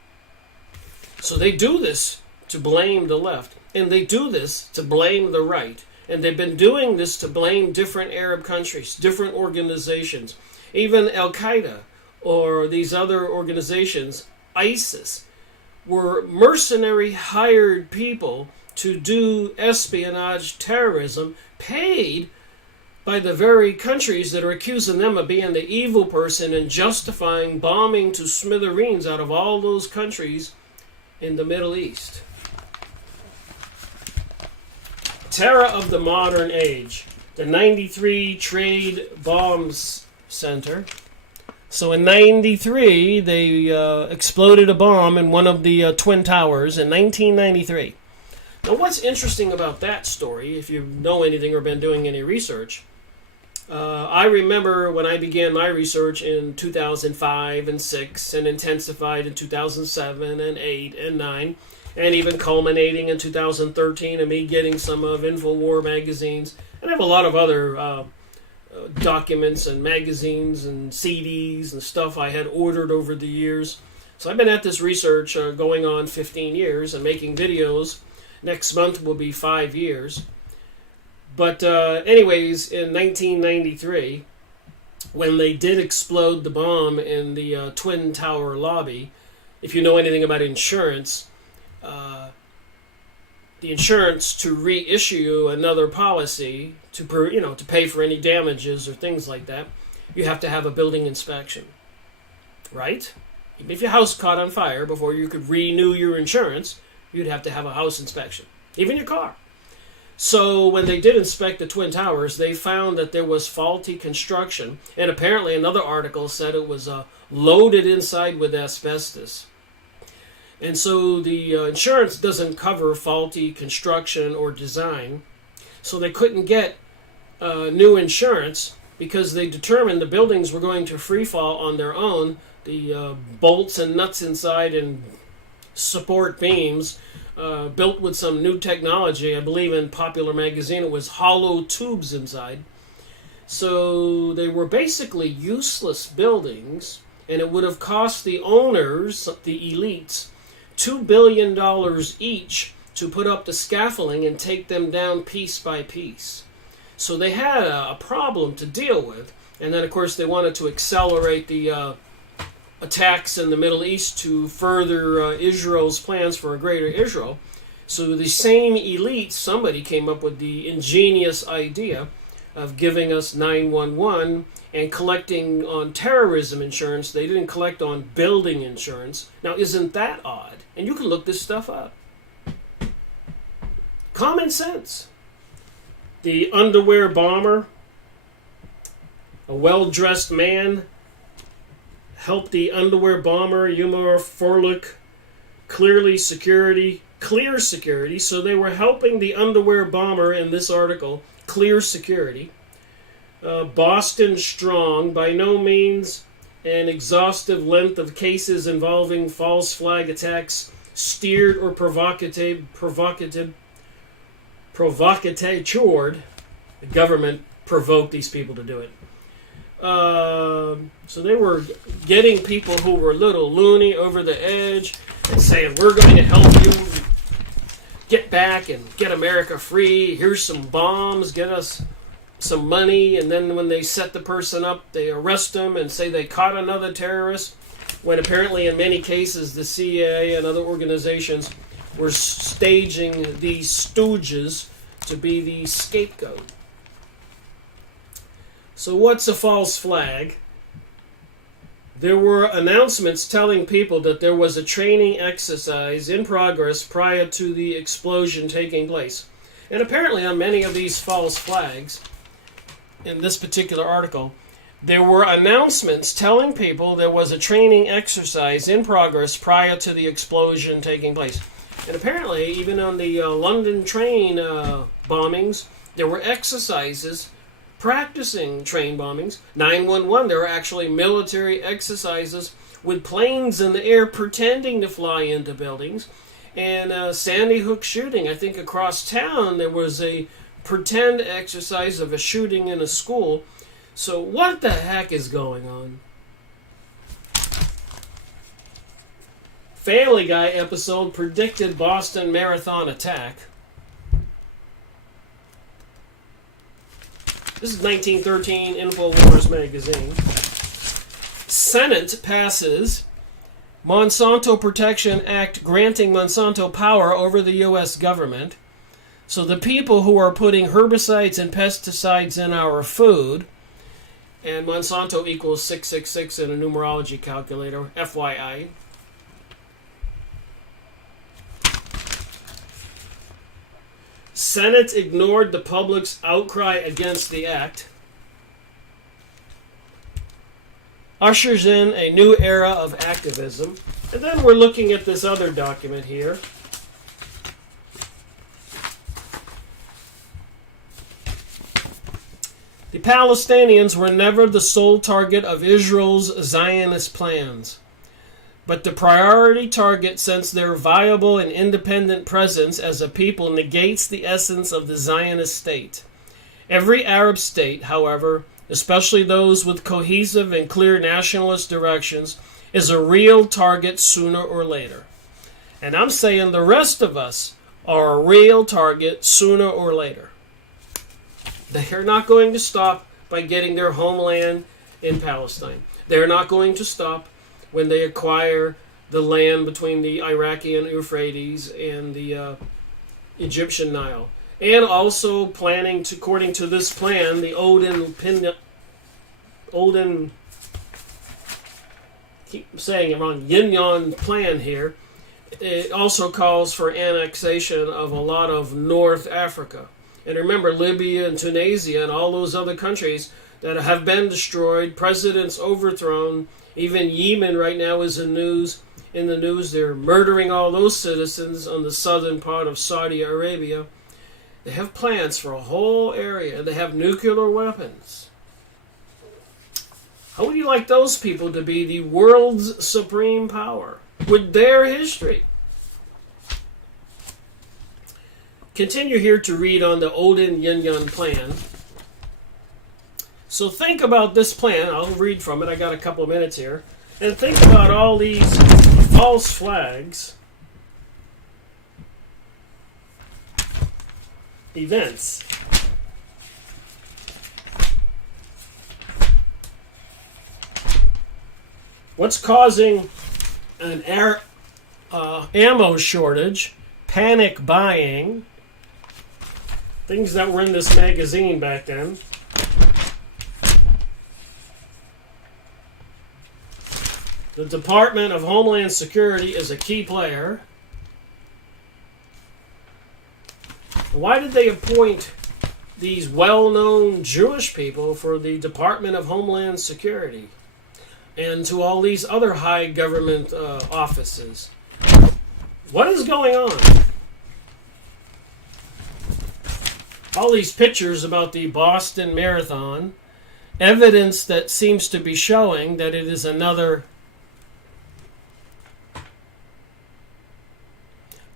So they do this to blame the left, and they do this to blame the right. And they've been doing this to blame different Arab countries, different organizations, even Al-Qaeda or these other organizations, ISIS, were mercenary hired people to do espionage terrorism paid by the very countries that are accusing them of being the evil person and justifying bombing to smithereens out of all those countries in the Middle East. Terror of the modern age. The 93 Trade Bombs Center. So in 93, they exploded a bomb in one of the Twin Towers in 1993. Now what's interesting about that story, if you know anything or been doing any research, I remember when I began my research in 2005 and 6 and intensified in 2007 and 8 and 9 and even culminating in 2013 and me getting some of InfoWar magazines. And I have a lot of other documents and magazines and CDs and stuff I had ordered over the years. So I've been at this research going on 15 years and making videos. Next month will be 5 years. But anyways, in 1993, when they did explode the bomb in the Twin Tower lobby, if you know anything about insurance, the insurance to reissue another policy to pay for any damages or things like that, you have to have a building inspection, right? Even if your house caught on fire, before you could renew your insurance, you'd have to have a house inspection, even your car. So when they did inspect the Twin Towers, they found that there was faulty construction, and apparently another article said it was loaded inside with asbestos. And so the insurance doesn't cover faulty construction or design, so they couldn't get new insurance because they determined the buildings were going to free fall on their own. The bolts and nuts inside and support beams built with some new technology. I believe in Popular Magazine it was hollow tubes inside. So they were basically useless buildings, and it would have cost the owners, the elites, $2 billion each to put up the scaffolding and take them down piece by piece. So they had a problem to deal with. And then, of course, they wanted to accelerate the attacks in the Middle East to further Israel's plans for a greater Israel. So the same elites, somebody came up with the ingenious idea of giving us 911 and collecting on terrorism insurance. They didn't collect on building insurance. Now, isn't that odd? And you can look this stuff up. Common sense. The underwear bomber, a well-dressed man, helped the underwear bomber, Yuma Forlick, clear security. So they were helping the underwear bomber in this article clear security. Boston Strong, by no means an exhaustive length of cases involving false flag attacks, steered or provocative. The government provoked these people to do it. So they were getting people who were a little loony over the edge and saying, we're going to help you get back and get America free. Here's some bombs, get us some money. And then when they set the person up, they arrest them and say they caught another terrorist, when apparently in many cases the CIA and other organizations were staging these stooges to be the scapegoat. So what's a false flag? There were announcements telling people that there was a training exercise in progress prior to the explosion taking place. And apparently on many of these false flags, in this particular article, there were announcements telling people there was a training exercise in progress prior to the explosion taking place. And apparently, even on the London train bombings, there were exercises practicing train bombings. 9/11, there were actually military exercises with planes in the air pretending to fly into buildings. And Sandy Hook shooting, I think across town, there was a pretend exercise of a shooting in a school. So what the heck is going on? Family Guy episode predicted Boston Marathon attack. This is 1913 InfoWars magazine. Senate passes Monsanto Protection Act granting Monsanto power over the U.S. government. So the people who are putting herbicides and pesticides in our food, and Monsanto equals 666 in a numerology calculator, FYI. Senate ignored the public's outcry against the act. Ushers in a new era of activism. And then we're looking at this other document here. The Palestinians were never the sole target of Israel's Zionist plans, but the priority target since their viable and independent presence as a people negates the essence of the Zionist state. Every Arab state, however, especially those with cohesive and clear nationalist directions, is a real target sooner or later. And I'm saying the rest of us are a real target sooner or later. They're not going to stop by getting their homeland in Palestine. They're not going to stop when they acquire the land between the Iraqi and Euphrates and the Egyptian Nile. And also planning to, according to this plan, the Oden, keep saying it wrong, Yinon plan here. It also calls for annexation of a lot of North Africa. And remember, Libya and Tunisia and all those other countries that have been destroyed, presidents overthrown. Even Yemen right now is in the news. They're murdering all those citizens on the southern part of Saudi Arabia. They have plans for a whole area. They have nuclear weapons. How would you like those people to be the world's supreme power with their history? Continue here to read on the Oden Yinon plan. So think about this plan. I'll read from it. I got a couple of minutes here. And think about all these false flags, events. What's causing an ammo shortage, panic buying, things that were in this magazine back then. The Department of Homeland Security is a key player. Why did they appoint these well-known Jewish people for the Department of Homeland Security and to all these other high government offices? What is going on? All these pictures about the Boston Marathon, evidence that seems to be showing that it is another.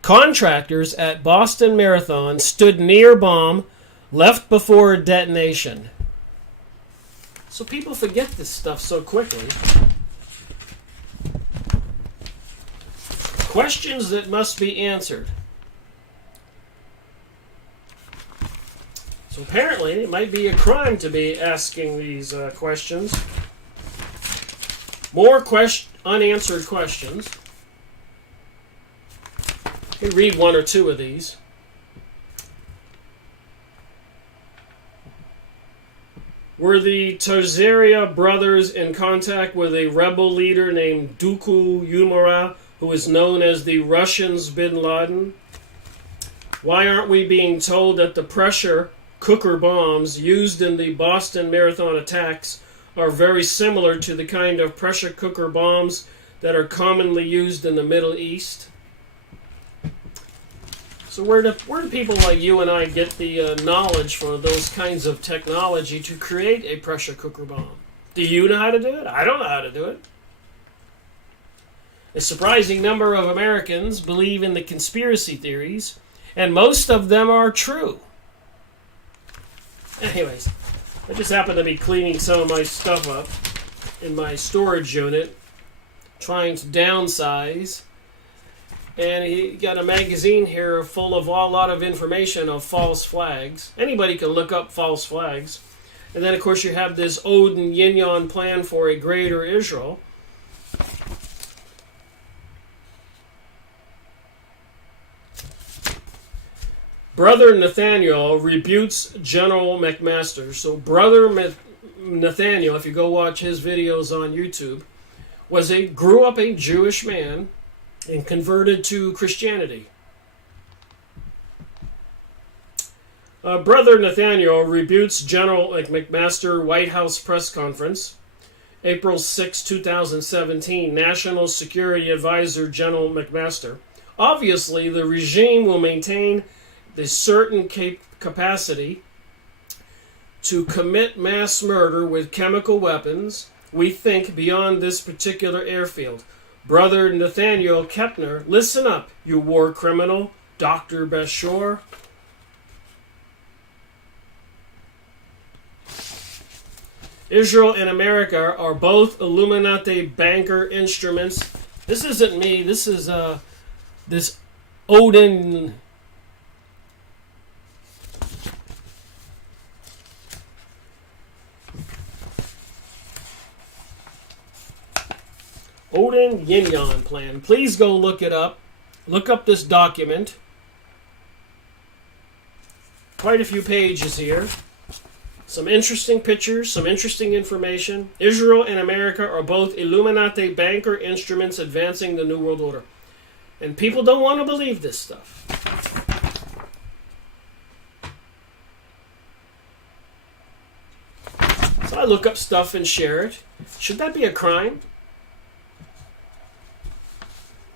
Contractors at Boston Marathon stood near bomb, left before detonation. So people forget this stuff so quickly. Questions that must be answered. So apparently it might be a crime to be asking these questions. More unanswered questions. Let me read one or two of these. Were the Terzaria brothers in contact with a rebel leader named Duku Umara, who is known as the Russians' Bin Laden? Why aren't we being told that the pressure cooker bombs used in the Boston Marathon attacks are very similar to the kind of pressure cooker bombs that are commonly used in the Middle East? So where do people like you and I get the knowledge for those kinds of technology to create a pressure cooker bomb? Do you know how to do it? I don't know how to do it. A surprising number of Americans believe in the conspiracy theories, and most of them are true. Anyways, I just happen to be cleaning some of my stuff up in my storage unit, trying to downsize. And he got a magazine here full of a lot of information of false flags. Anybody can look up false flags. And then, of course, you have this Oden Yinon plan for a greater Israel. Brother Nathaniel rebukes General McMaster. So Brother Nathaniel, if you go watch his videos on YouTube, grew up a Jewish man and converted to Christianity. Brother Nathaniel rebukes General McMaster White House press conference, April 6, 2017, National Security Advisor General McMaster. Obviously, the regime will maintain the certain capacity to commit mass murder with chemical weapons, we think, beyond this particular airfield. Brother Nathaniel Kepner, listen up, you war criminal, Dr. Bashor. Israel and America are both Illuminati banker instruments. This isn't me. This is this Oden. Oden Yinon plan. Please go look it up. Look up this document. Quite a few pages here. Some interesting pictures, some interesting information. Israel and America are both Illuminati banker instruments advancing the New World Order. And people don't want to believe this stuff. So I look up stuff and share it. Should that be a crime?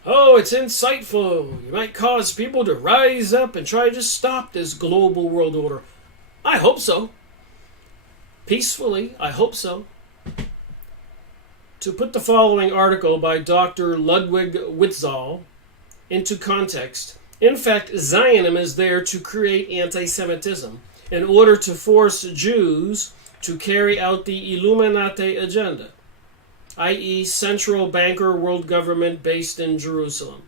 Oh, it's insightful. You might cause people to rise up and try to stop this global world order. I hope so. Peacefully, I hope so. To put the following article by Dr. Ludwig Witzel into context, in fact, Zionism is there to create anti-Semitism in order to force Jews to carry out the Illuminati agenda, i.e. central banker world government based in Jerusalem.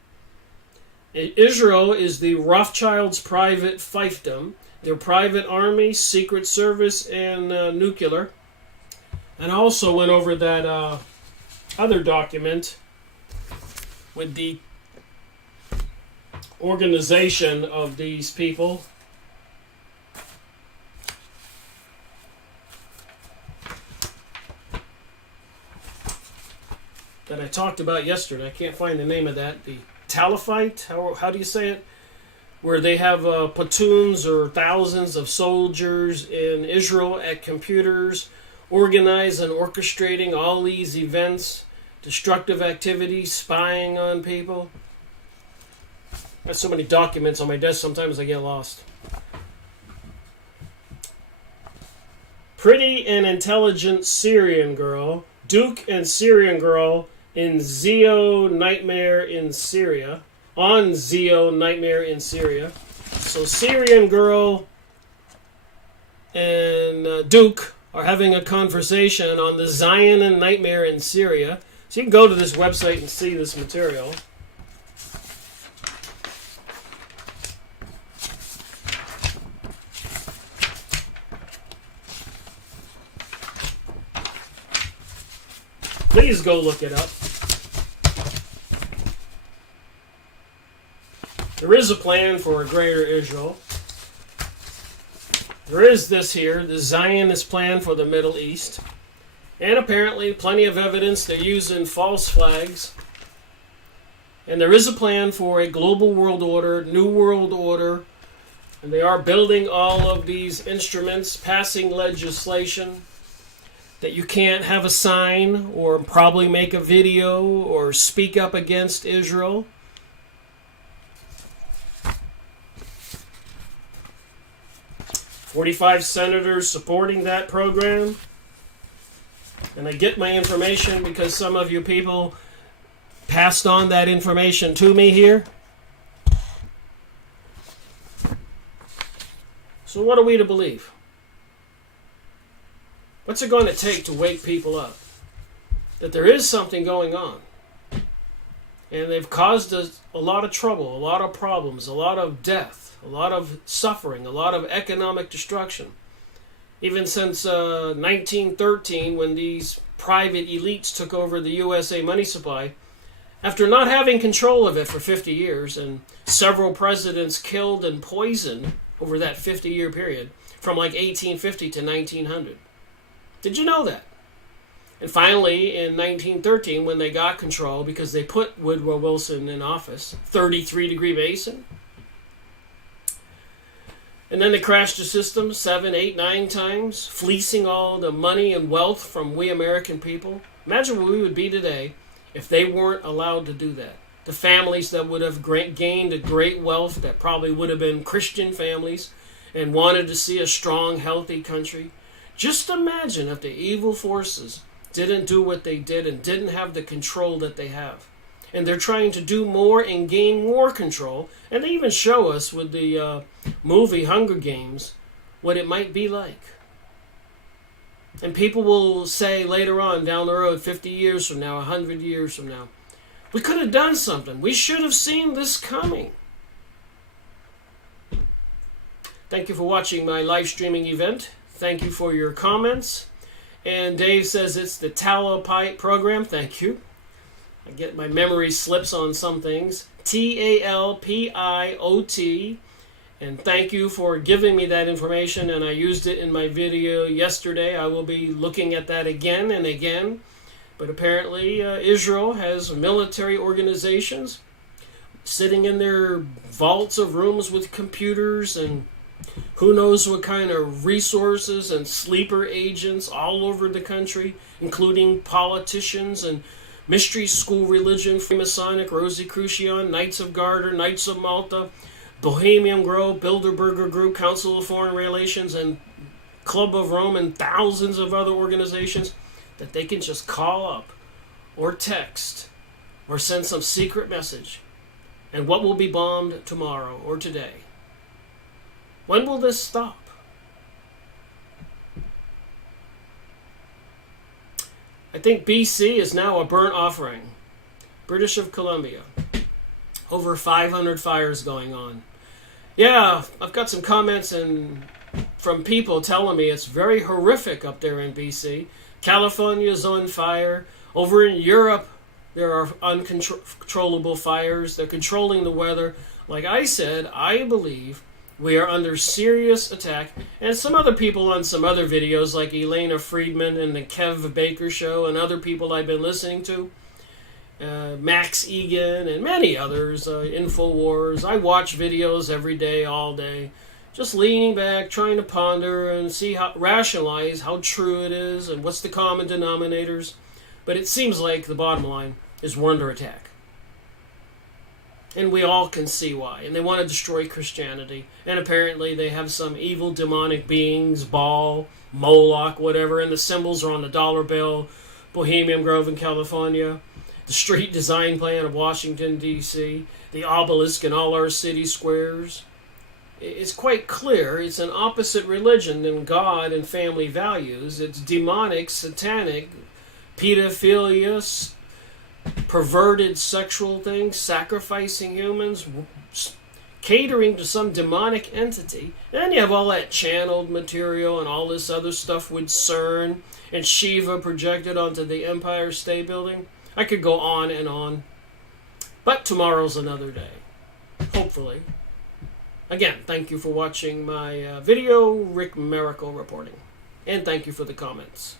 Israel is the Rothschilds' private fiefdom, their private army, secret service, and nuclear. And I also went over that other document with the organization of these people. That I talked about yesterday. I can't find the name of that. The Talafite? How do you say it? Where they have platoons or thousands of soldiers in Israel at computers, organizing and orchestrating all these events, destructive activities, spying on people. I have so many documents on my desk, sometimes I get lost. Pretty and intelligent Syrian girl, Duke and Syrian girl in Zio Nightmare in Syria. On Zio Nightmare in Syria. So Syrian girl and Duke are having a conversation on the Zion and Nightmare in Syria. So you can go to this website and see this material. Please go look it up. There is a plan for a greater Israel. There is this here, the Zionist plan for the Middle East. And apparently plenty of evidence they're using false flags. And there is a plan for a global world order, new world order, And they are building all of these instruments, passing legislation that you can't have a sign or probably make a video or speak up against Israel. "45 senators supporting that program." And I get my information because some of you people passed on that information to me here. So what are we to believe? What's it going to take to wake people up? That there is something going on. And they've caused us a lot of trouble, a lot of problems, a lot of death, a lot of suffering, a lot of economic destruction. Even since 1913, when these private elites took over the USA money supply, after not having control of it for 50 years, and several presidents killed and poisoned over that 50-year period, from like 1850 to 1900. Did you know that? And finally, in 1913, when they got control, because they put Woodrow Wilson in office, 33-degree Mason, and then they crashed the system 7, 8, 9 times, fleecing all the money and wealth from we American people. Imagine where we would be today if they weren't allowed to do that. The families that would have gained a great wealth, that probably would have been Christian families and wanted to see a strong, healthy country. Just imagine if the evil forces didn't do what they did and didn't have the control that they have. And they're trying to do more and gain more control. And they even show us with the movie Hunger Games what it might be like. And people will say later on down the road, 50 years from now, 100 years from now, we could have done something. We should have seen this coming. Thank you for watching my live streaming event. Thank you for your comments. And Dave says it's the Talopite program. Thank you. I get my memory slips on some things. TALPIOT. And thank you for giving me that information. And I used it in my video yesterday. I will be looking at that again and again. But apparently Israel has military organizations sitting in their vaults of rooms with computers and who knows what kind of resources and sleeper agents all over the country, including politicians and mystery school religion, Freemasonic, Rosicrucian, Knights of Garter, Knights of Malta, Bohemian Grove, Bilderberger Group, Council of Foreign Relations, and Club of Rome, and thousands of other organizations that they can just call up or text or send some secret message. And what will be bombed tomorrow or today? When will this stop? I think BC is now a burnt offering. British of Columbia. Over 500 fires going on. Yeah, I've got some comments from people telling me it's very horrific up there in BC. California's on fire. Over in Europe, there are uncontrollable fires. They're controlling the weather. Like I said, I believe we are under serious attack. And some other people on some other videos, like Elena Friedman and the Kev Baker Show, and other people I've been listening to, Max Egan and many others, InfoWars. I watch videos every day, all day, just leaning back, trying to ponder and rationalize how true it is and what's the common denominators. But it seems like the bottom line is we're under attack. And we all can see why. And they want to destroy Christianity. And apparently they have some evil demonic beings, Baal, Moloch, whatever, and the symbols are on the dollar bill, Bohemian Grove in California, the street design plan of Washington, D.C., the obelisk in all our city squares. It's quite clear it's an opposite religion than God and family values. It's demonic, satanic, pedophilia, perverted sexual things, sacrificing humans, catering to some demonic entity. And then you have all that channeled material and all this other stuff with CERN and Shiva projected onto the Empire State Building. I could go on and on. But tomorrow's another day. Hopefully. Again, thank you for watching my video, Rick Miracle reporting. And thank you for the comments.